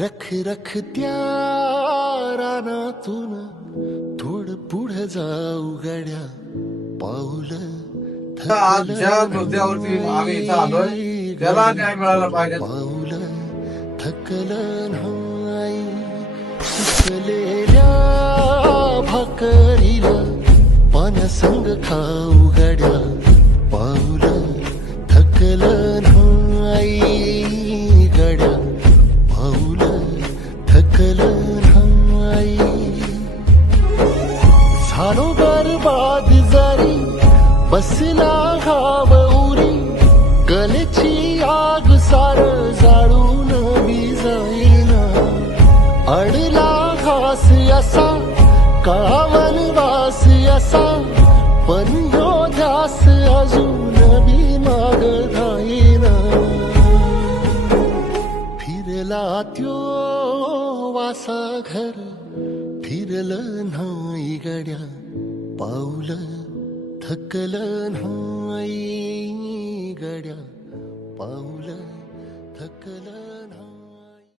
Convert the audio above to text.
रख रख त्या रानातून थोडं पुढे जाऊ गड्या पाऊल आज ज्या मुद्द्यावरती आम्ही इथं आलोय त्याला न्याय मिळाला पाहिजे. पाऊल थकलं नाही सुकलेल्या भाकरीला पानसंग खाऊ गड्या पाऊल थकलं नाही गड्या पाऊल थकलं नाही झालो बरबाद जरी बसला घाव उरी गलेची आग सार जाळून जाईना अडला घास असा कावन वास असा पण ह्यो ध्यास अजून बी माग राहीना फिरला त्यो वासा घर फिरलं नाही गड्या पाऊल थकलं नाही गड्या पाऊल थकलं नाही.